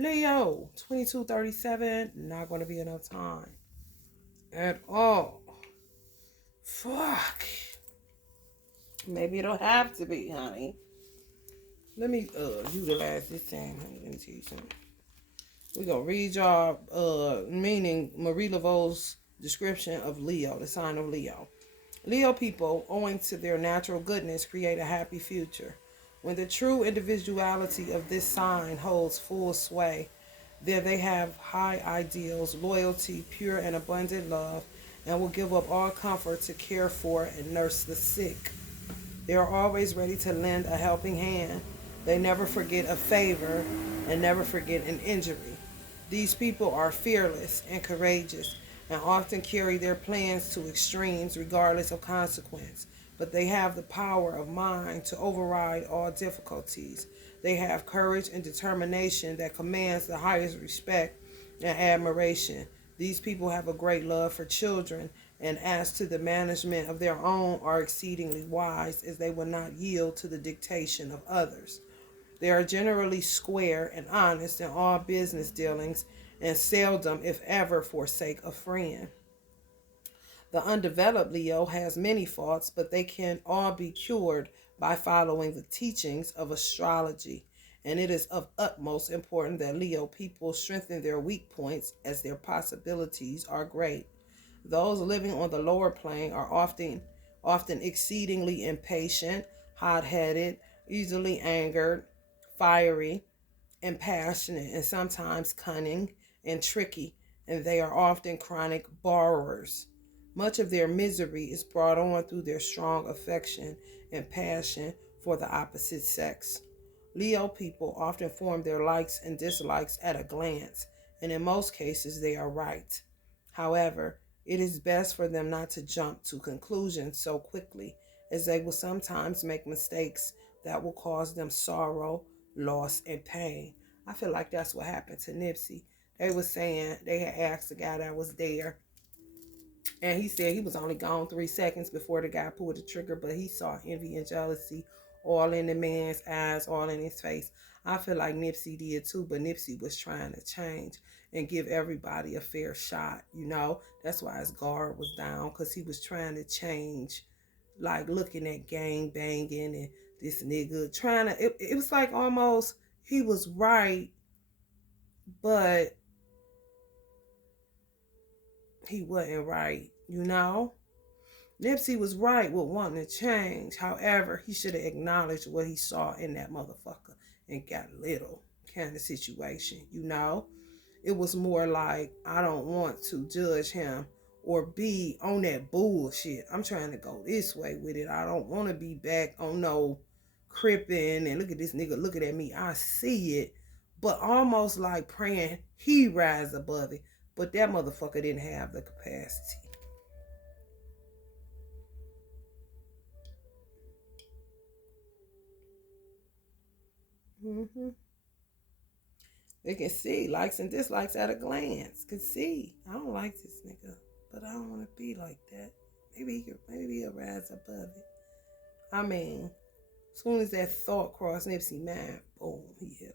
Leo, 2237, not going to be enough time at all. Fuck. Maybe it'll have to be, honey. Let me utilize this time, honey. Let me tell you something. We're going to read y'all meaning Marie Laveau's description of Leo, the sign of Leo. Leo people, owing to their natural goodness, create a happy future. When the true individuality of this sign holds full sway, there they have high ideals, loyalty, pure and abundant love, and will give up all comfort to care for and nurse the sick. They are always ready to lend a helping hand. They never forget a favor and never forget an injury. These people are fearless and courageous and often carry their plans to extremes regardless of consequence. But they have the power of mind to override all difficulties. They have courage and determination that commands the highest respect and admiration. These people have a great love for children, and as to the management of their own, are exceedingly wise, as they will not yield to the dictation of others. They are generally square and honest in all business dealings, and seldom, if ever, forsake a friend. The undeveloped Leo has many faults, but they can all be cured by following the teachings of astrology. And it is of utmost importance that Leo people strengthen their weak points, as their possibilities are great. Those living on the lower plane are often exceedingly impatient, hot-headed, easily angered, fiery, and passionate, and sometimes cunning and tricky, and they are often chronic borrowers. Much of their misery is brought on through their strong affection and passion for the opposite sex. Leo people often form their likes and dislikes at a glance, and in most cases they are right. However, it is best for them not to jump to conclusions so quickly, as they will sometimes make mistakes that will cause them sorrow, loss, and pain. I feel like that's what happened to Nipsey. They were saying they had asked the guy that was there, and he said he was only gone 3 seconds before the guy pulled the trigger, but he saw envy and jealousy all in the man's eyes, all in his face. I feel like Nipsey did too, but Nipsey was trying to change and give everybody a fair shot, you know? That's why his guard was down, because he was trying to change, like looking at gang banging and this nigga trying to, it was like almost he was right, but he wasn't right, you know? Nipsey was right with wanting to change. However, he should have acknowledged what he saw in that motherfucker and got little kind of situation, you know? It was more like, I don't want to judge him or be on that bullshit. I'm trying to go this way with it. I don't want to be back on no cripping and look at this nigga looking at me. I see it, but almost like praying he rise above it. But that motherfucker didn't have the capacity. Mm-hmm. They can see likes and dislikes at a glance. Can see. I don't like this nigga, but I don't want to be like that. Maybe he'll rise above it. I mean, as soon as that thought crossed Nipsey's mind, boom, he hit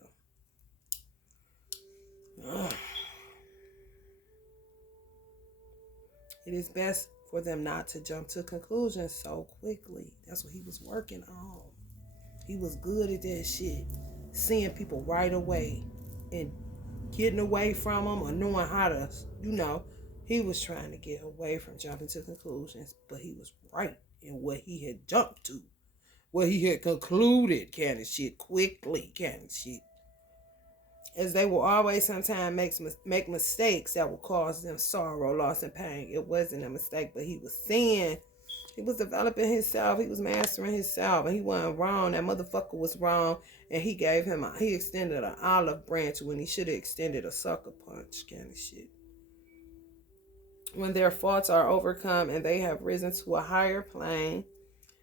him. Ugh. It is best for them not to jump to conclusions so quickly. That's what he was working on. He was good at that shit. Seeing people right away and getting away from them or knowing how to, you know, he was trying to get away from jumping to conclusions, but he was right in what he had jumped to, what he had concluded kind of shit, quickly kind of shit. As they will always sometimes make mistakes that will cause them sorrow, loss, and pain. It wasn't a mistake, but he was seeing, he was developing himself, he was mastering himself, and he wasn't wrong. That motherfucker was wrong, and he extended an olive branch when he should have extended a sucker punch kind of shit. When their faults are overcome and they have risen to a higher plane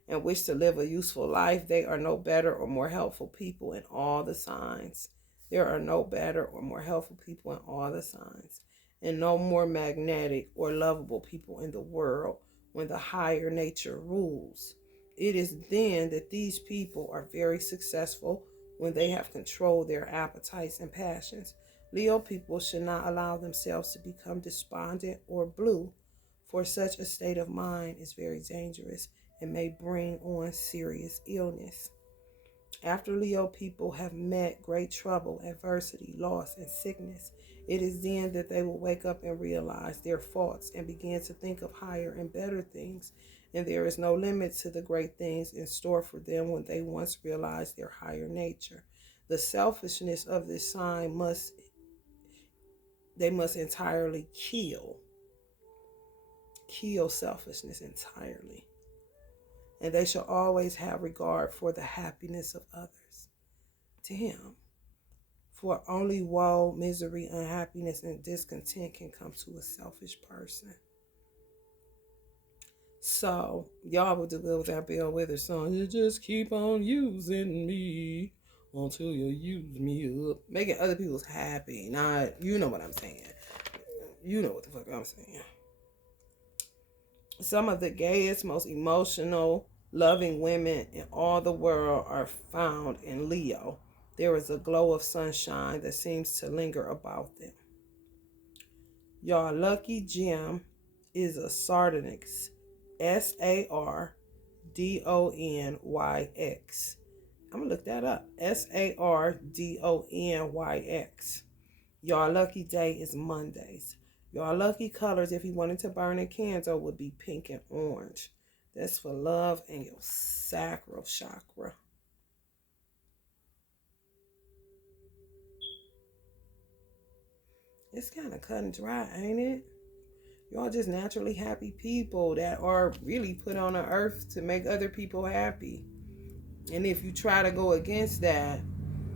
and wish to live a useful life, they are no better or more helpful people in all the signs. There are no better or more helpful people in all the signs, and no more magnetic or lovable people in the world when the higher nature rules. It is then that these people are very successful when they have controlled their appetites and passions. Leo people should not allow themselves to become despondent or blue, for such a state of mind is very dangerous and may bring on serious illness. After Leo people have met great trouble, adversity, loss, and sickness, it is then that they will wake up and realize their faults and begin to think of higher and better things. And there is no limit to the great things in store for them when they once realize their higher nature. The selfishness of this sign they must entirely kill selfishness entirely. And they shall always have regard for the happiness of others. Damn. For only woe, misery, unhappiness, and discontent can come to a selfish person. So, y'all would do good with that Bill Withers song. You just keep on using me until you use me up. Making other people's happy. Not, you know what I'm saying. You know what the fuck I'm saying. Some of the gayest, most emotional, loving women in all the world are found in Leo. There is a glow of sunshine that seems to linger about them. Your lucky gem is a sardonyx, Sardonyx. I'm going to look that up. Sardonyx. Your lucky day is Mondays. Your lucky colors, if you wanted to burn a candle, would be pink and orange. That's for love and your sacral chakra. It's kind of cut and dry, ain't it? Y'all just naturally happy people that are really put on the earth to make other people happy. And if you try to go against that,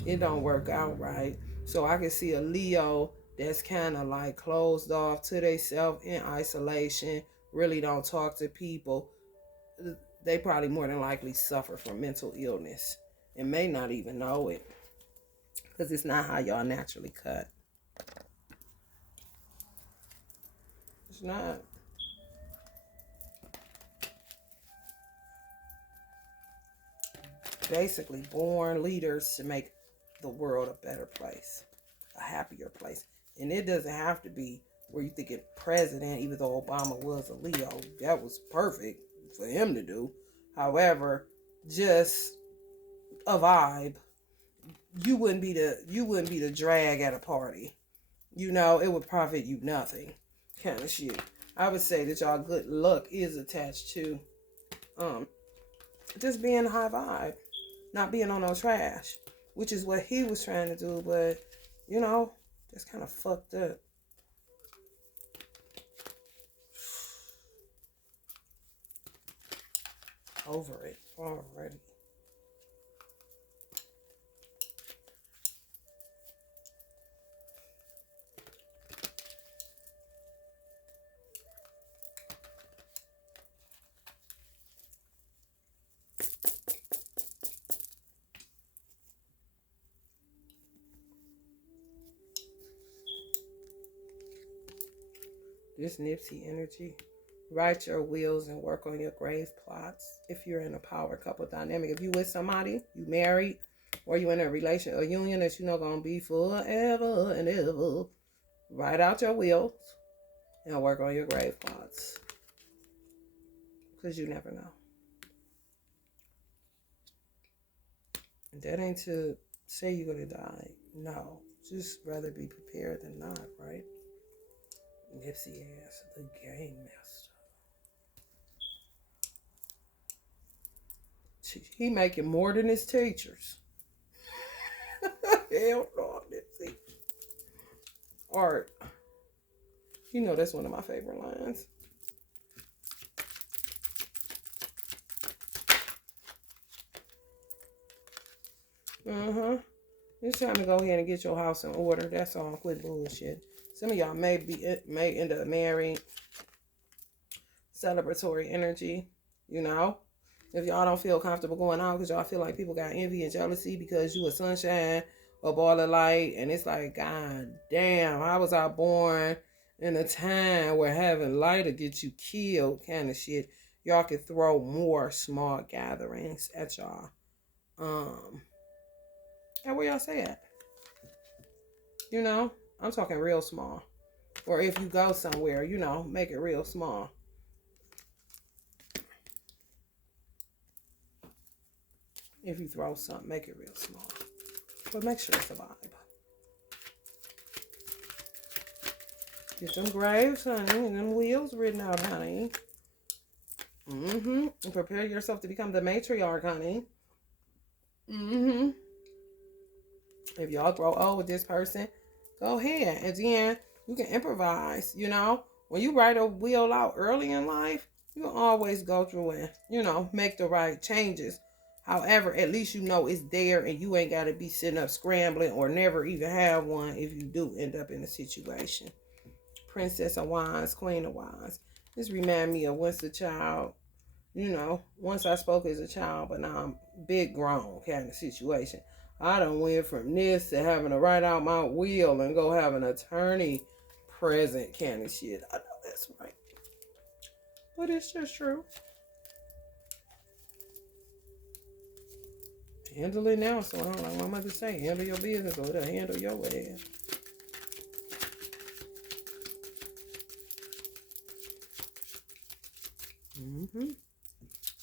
it don't work out right. So I can see a Leo that's kind of like closed off to themselves in isolation, really don't talk to people. They probably more than likely suffer from mental illness and may not even know it because it's not how y'all naturally cut. It's not. Basically, born leaders to make the world a better place, a happier place. And it doesn't have to be where you think it president, even though Obama was a Leo. That was perfect for him to do. However, just a vibe. You wouldn't be the drag at a party. You know, it would profit you nothing. Kind of shit. I would say that y'all good luck is attached to just being a high vibe. Not being on no trash. Which is what he was trying to do, but you know, that's kind of fucked up. Over it already. This Nipsey energy. Write your wills and work on your grave plots. If you're in a power couple dynamic, if you with somebody, you married, or you in a relation or union that you know gonna be forever and ever, write out your wills and work on your grave plots. Because you never know. And that ain't to say you're gonna die. No. Just rather be prepared than not, right? Nipsey ass, the game master. He making more than his teachers. Hell no, Nipsey. Art. You know that's one of my favorite lines. It's time to go ahead and get your house in order. That's all. Quit bullshit. Some of y'all may end up married. Celebratory energy, you know. If y'all don't feel comfortable going out because y'all feel like people got envy and jealousy because you a sunshine or ball of light, and it's like, God damn, how was I born in a time where having light will get you killed kind of shit. Y'all could throw more small gatherings at y'all. And where y'all say at? You know, I'm talking real small. Or if you go somewhere, you know, make it real small. If you throw something, make it real small. But make sure it's a vibe. Get them graves, honey, and them wheels written out, honey. And prepare yourself to become the matriarch, honey. If y'all grow old with this person, go ahead. And then you can improvise, you know. When you write a will out early in life, you can always go through and, you know, make the right changes. However, at least you know it's there and you ain't got to be sitting up scrambling or never even have one if you do end up in a situation. Princess of Wands, Queen of Wands. This remind me of once a child, you know, once I spoke as a child, but now I'm big grown kind of situation. I done went from this to having to write out my will and go have an attorney present kind of shit. I know that's right. But it's just true. Handle it now, so I don't like my mother say, handle your business or they'll handle your ass.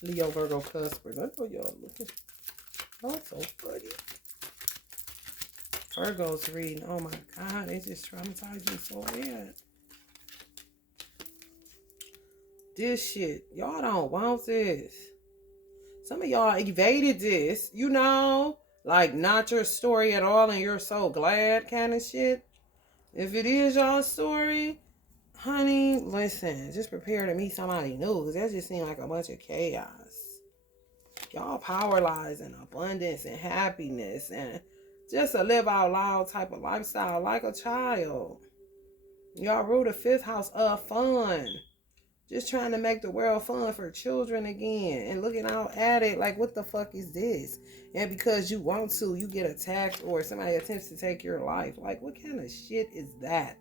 Leo, Virgo, Cuspers. I know y'all looking. Oh, so funny. Virgo's reading. Oh my God, they just traumatized me so bad. This shit, y'all don't want this. Some of y'all evaded this, you know, like not your story at all, and you're so glad kind of shit. If it is y'all's story, honey, listen, just prepare to meet somebody new, because that just seemed like a bunch of chaos. Y'all power lies and abundance and happiness and just a live out loud type of lifestyle like a child. Y'all rule the fifth house of fun. Just trying to make the world fun for children again and looking out at it like, what the fuck is this? And because you want to, you get attacked or somebody attempts to take your life. Like, what kind of shit is that?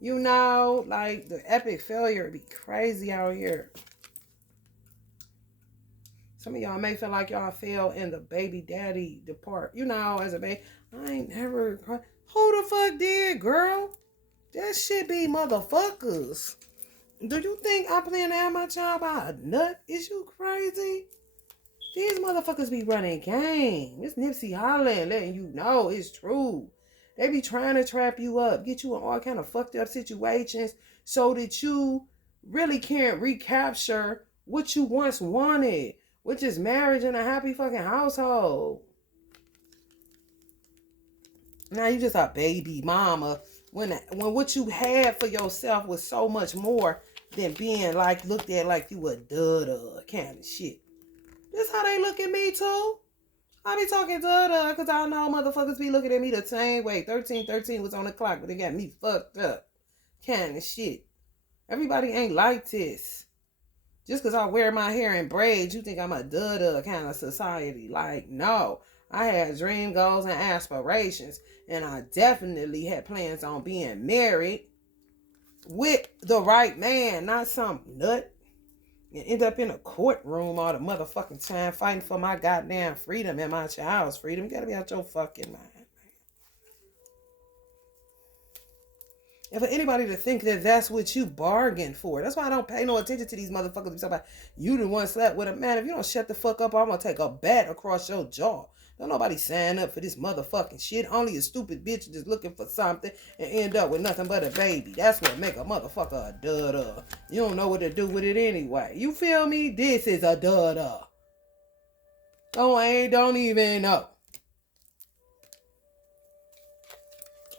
You know, like the epic failure would be crazy out here. Some of y'all may feel like y'all fell in the baby daddy depart. You know, as a baby, I ain't never cried. Who the fuck did, girl? That shit be motherfuckers. Do you think I plan to have my child by a nut? Is you crazy? These motherfuckers be running game. It's Nipsey Hussle letting you know it's true. They be trying to trap you up, get you in all kind of fucked up situations so that you really can't recapture what you once wanted, which is marriage and a happy fucking household. Now you just a baby mama when what you had for yourself was so much more than being like looked at like you a duh kind of shit. This how they look at me too. I be talking duh because I know motherfuckers be looking at me the same way. 13 was on the clock, but they got me fucked up kind of shit. Everybody ain't like this. Just because I wear my hair in braids, you think I'm a duh kind of society. Like, no. I had dream goals and aspirations. And I definitely had plans on being married with the right man, not some nut. And end up in a courtroom all the motherfucking time fighting for my goddamn freedom and my child's freedom. You gotta be out your fucking mind. And for anybody to think that that's what you bargained for. That's why I don't pay no attention to these motherfuckers. Talking about you the one slept with a man. If you don't shut the fuck up, I'm gonna take a bat across your jaw. Don't nobody sign up for this motherfucking shit. Only a stupid bitch just looking for something and end up with nothing but a baby. That's what make a motherfucker a duh. You don't know what to do with it anyway. You feel me? This is a duh. Don't even know.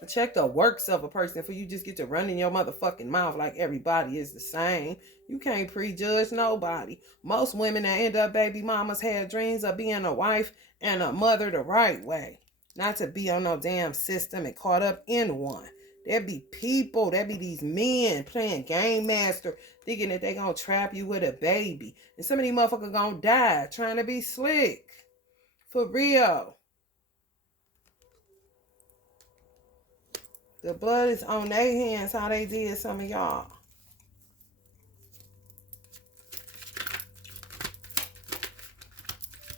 Check the works of a person before you just get to run in your motherfucking mouth like everybody is the same. You can't prejudge nobody. Most women that end up baby mamas had dreams of being a wife and a mother the right way. Not to be on no damn system and caught up in one. There be people, there be these men playing game master thinking that they gonna trap you with a baby. And some of these motherfuckers gonna die trying to be slick. For real. The blood is on their hands how they did some of y'all.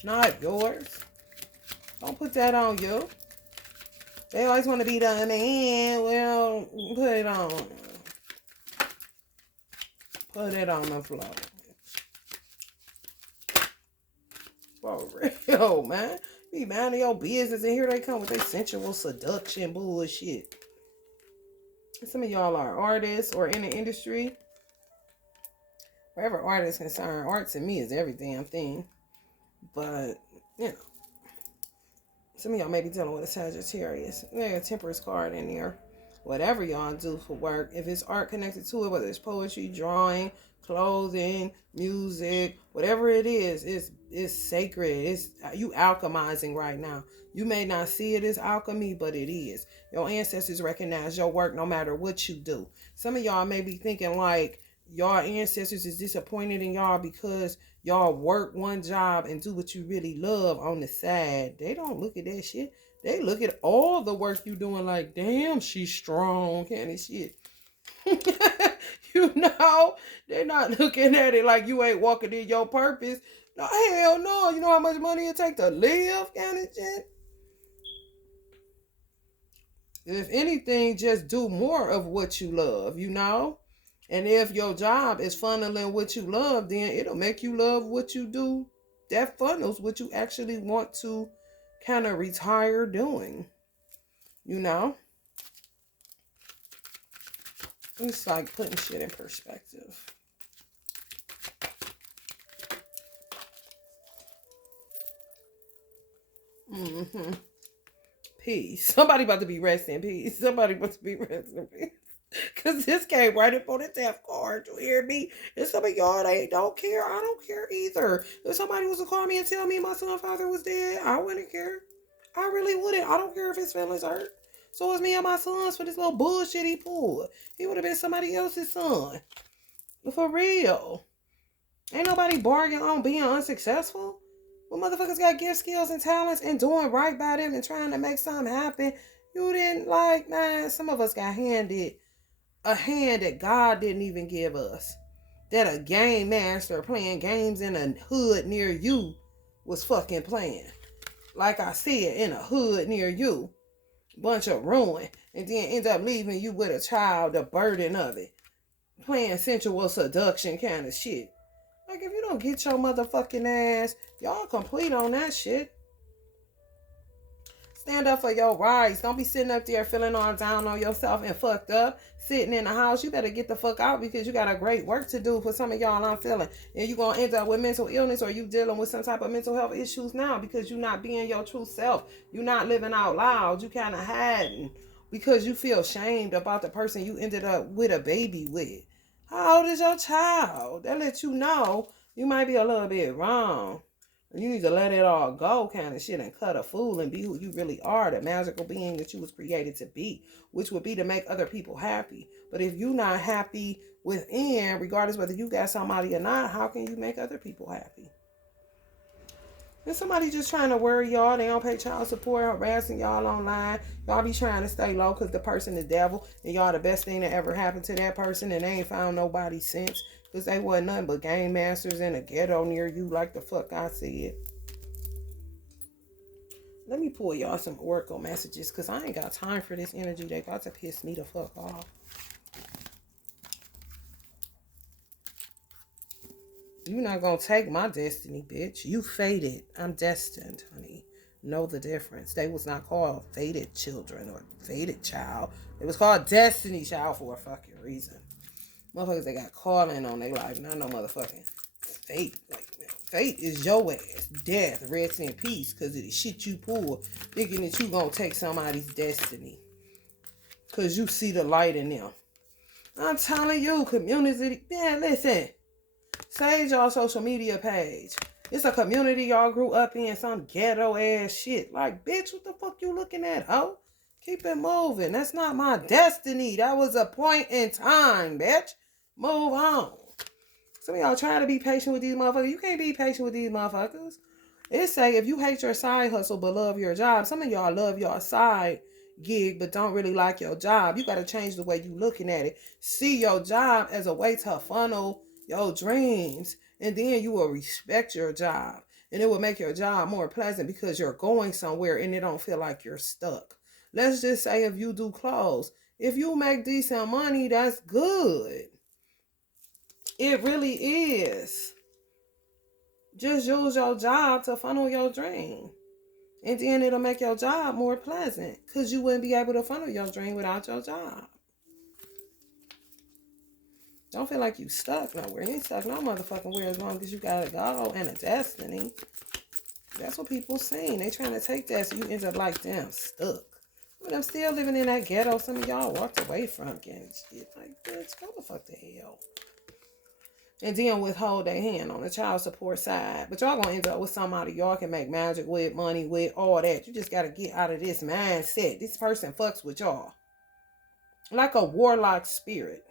Not yours. Don't put that on you. They always want to be the man. Well, put it on. Put it on the floor. For real, man. Be minding your business, and here they come with their sensual seduction bullshit. Some of y'all are artists or in the industry. Wherever art is concerned, art to me is every damn thing. But, you know, some of y'all may be dealing with a Sagittarius. There's a Temperance card in there. Whatever y'all do for work, if it's art connected to it, whether it's poetry, drawing, clothing, music, whatever it is, it's sacred. It's you alchemizing right now. You may not see it as alchemy, but it is. Your ancestors recognize your work no matter what you do. Some of y'all may be thinking like your ancestors is disappointed in y'all because y'all work one job and do what you really love on the side. They don't look at that shit. They look at all the work you doing like, damn, she's strong, kind of shit. You know, they're not looking at it like you ain't walking in your purpose. No, hell no. You know how much money it take to live, kind of shit. If anything, just do more of what you love, you know? And if your job is funneling what you love, then it'll make you love what you do. That funnels what you actually want to kind of retire doing, you know? It's like putting shit in perspective. Mm-hmm. Peace. Somebody about to be rest in peace. Somebody about to be rest in peace. Because this came right up on the death card. You hear me? And some of y'all, they don't care. I don't care either. If somebody was to call me and tell me my son's father was dead, I wouldn't care. I really wouldn't. I don't care if his feelings hurt. So it's me and my sons for this little bullshit he pulled. He would have been somebody else's son. For real. Ain't nobody bargaining on being unsuccessful. When motherfuckers got gift skills and talents and doing right by them and trying to make something happen, you didn't like, man, some of us got handed a hand that God didn't even give us. That a game master playing games in a hood near you was fucking playing. Like I said, in a hood near you. Bunch of ruin. And then end up leaving you with a child, the burden of it. Playing sensual seduction kind of shit. Like, if you don't get your motherfucking ass, y'all complete on that shit. Stand up for your rights. Don't be sitting up there feeling all down on yourself and fucked up. Sitting in the house, you better get the fuck out because you got a great work to do for some of y'all. I'm feeling. And you're going to end up with mental illness or you dealing with some type of mental health issues now because you're not being your true self. You're not living out loud. You kind of hiding because you feel shamed about the person you ended up with a baby with. How old is your child? That lets you know you might be a little bit wrong. You need to let it all go kind of shit and cut a fool and be who you really are, the magical being that you was created to be, which would be to make other people happy. But if you're not happy within, regardless whether you got somebody or not, how can you make other people happy? If somebody just trying to worry y'all, they don't pay child support, harassing y'all online, y'all be trying to stay low because the person the devil, and y'all the best thing that ever happened to that person, and they ain't found nobody since because they wasn't nothing but game masters in a ghetto near you like the fuck I said. Let me pull y'all some oracle messages because I ain't got time for this energy. They about to piss me the fuck off. You're not gonna take my destiny, bitch. You fated. I'm destined, honey. Know the difference. They was not called fated children or fated child. It was called destiny child for a fucking reason. Motherfuckers, they got calling on their life. Not no motherfucking fate. Like, man, fate is your ass. Death, rest in peace, because of the shit you pull, thinking that you gonna take somebody's destiny. Because you see the light in them. I'm telling you, community. Man, listen. Sage y'all social media page. It's a community y'all grew up in, some ghetto ass shit. Like, bitch, what the fuck you looking at, ho? Keep it moving. That's not my destiny. That was a point in time, bitch. Move on. Some of y'all trying to be patient with these motherfuckers. You can't be patient with these motherfuckers. It's say if you hate your side hustle but love your job, some of y'all love your side gig but don't really like your job. You got to change the way you looking at it. See your job as a way to funnel your dreams, and then you will respect your job, and it will make your job more pleasant because you're going somewhere and it don't feel like you're stuck. Let's just say if you do clothes. If you make decent money, that's good. It really is. Just use your job to funnel your dream. And then it'll make your job more pleasant. Because you wouldn't be able to funnel your dream without your job. Don't feel like you stuck nowhere. You ain't stuck no motherfucking where as long as you got a goal and a destiny. That's what people saying. They trying to take that so you end up like them, stuck. But I'm still living in that ghetto some of y'all walked away from getting shit. Like, bitch, go the fuck to hell. And then withhold their hand on the child support side. But y'all gonna end up with somebody y'all can make magic with, money with, all that. You just gotta get out of this mindset. This person fucks with y'all. Like a warlock spirit.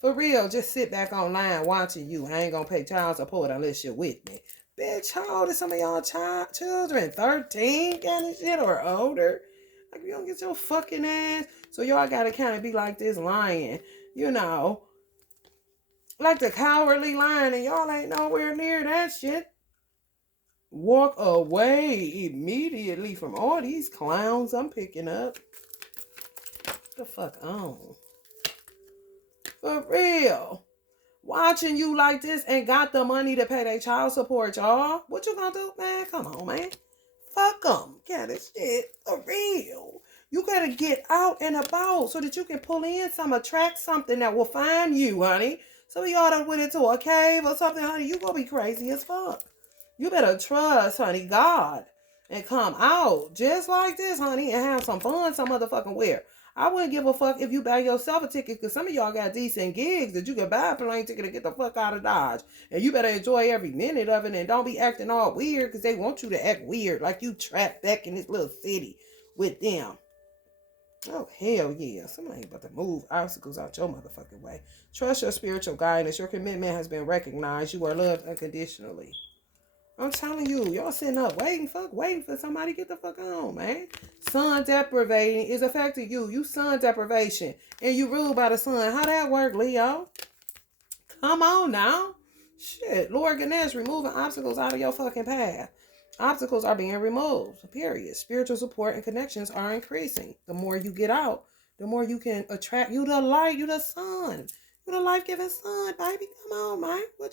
For real, just sit back online watching you. I ain't gonna pay child support unless you're with me. Bitch, how old is some of y'all children? 13 kind of shit or older? Like, you don't get your fucking ass. So y'all gotta kind of be like this lion, you know. Like the cowardly lion, and y'all ain't nowhere near that shit. Walk away immediately from all these clowns I'm picking up. What the fuck on? For real. Watching you like this and got the money to pay their child support, y'all. What you gonna do, man? Come on, man. Fuck them. Yeah, this shit for real. You gotta get out and about so that you can pull in attract something that will find you, honey. So y'all done went into a cave or something, honey. You gonna be crazy as fuck. You better trust, honey, God, and come out just like this, honey, and have some fun some motherfucking where. I wouldn't give a fuck if you buy yourself a ticket, because some of y'all got decent gigs that you can buy a plane ticket to get the fuck out of Dodge. And you better enjoy every minute of it and don't be acting all weird because they want you to act weird like you trapped back in this little city with them. Oh, hell yeah. Somebody ain't about to move obstacles out your motherfucking way. Trust your spiritual guidance. Your commitment has been recognized. You are loved unconditionally. I'm telling you, y'all sitting up waiting for somebody to get the fuck on, man. Sun deprivation is affecting you. You sun deprivation. And you ruled by the sun. How that work, Leo? Come on now. Shit. Lord Ganesh removing obstacles out of your fucking path. Obstacles are being removed. Period. Spiritual support and connections are increasing. The more you get out, the more you can attract. You the light. You the sun. You the life-giving sun, baby. Come on, man. What